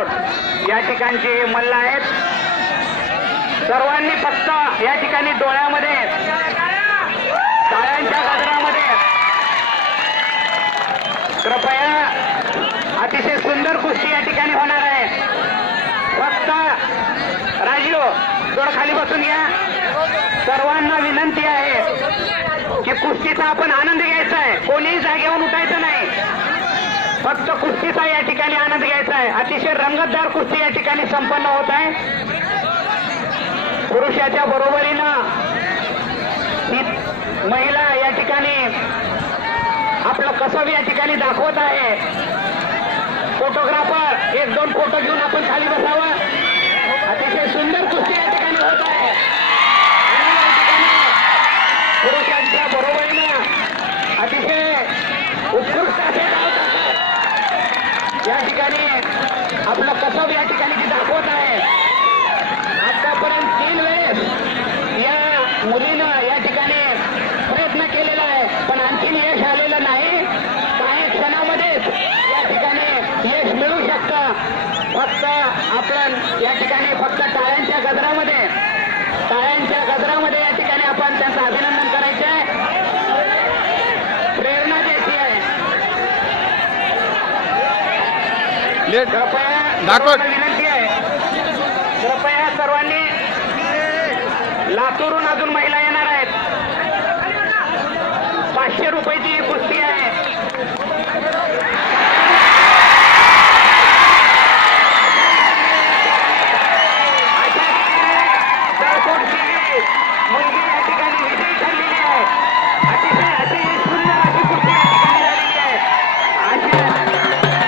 गायकवाड या ठिकाणचे मल्ल आहेत. सर्वांनी फक्त या ठिकाणी डोळ्यामध्ये टाळ्यांच्या गजरामध्ये कृपया अतिशय सुंदर कुस्ती या ठिकाणी होणार आहे. फक्त राजीव थोडं खाली बसून घ्या. सर्वांना विनंती आहे की कुस्तीचा आपण आनंद घ्यायचा आहे. कोणीही जागेवरून उठायचं नाही. फक्त कुस्तीचा या ठिकाणी आनंद घ्यायचा आहे. अतिशय रंगतदार कुस्ती या ठिकाणी संपन्न होत आहे. पुरुषाच्या बरोबरीनं ही महिला या ठिकाणी आपलं कसब या ठिकाणी दाखवत आहे. फोटोग्राफर एक दोन फोटो घेऊन आपण खाली बसावं. अतिशय सुंदर कुस्ती या ठिकाणी होत आहे. आणि या ठिकाणी पुरुषांच्या बरोबरीनं अतिशय उत्कृष्ट असे धाव टाकत या ठिकाणी आपलं कसब या ठिकाणी ती दाखवत आहे. आतापर्यंत 3 वेळेस या मुलीनं या ठिकाणी प्रयत्न केलेला आहे, पण आणखीन यश आलेलं नाही. काही क्षणामध्येच या ठिकाणी यश मिळू शकतं. फक्त आपण या ठिकाणी फक्त टाळ्यांच्या गजरामध्ये या ठिकाणी आपण त्यांचं अभिनंदन करायचं आहे. प्रेरणा द्यायची आहे. कृपया विनंती आहे, कृपया सर्वांनी. लातूरून अजून महिला येणार आहेत. 500 रुपयाची कुस्ती आहे.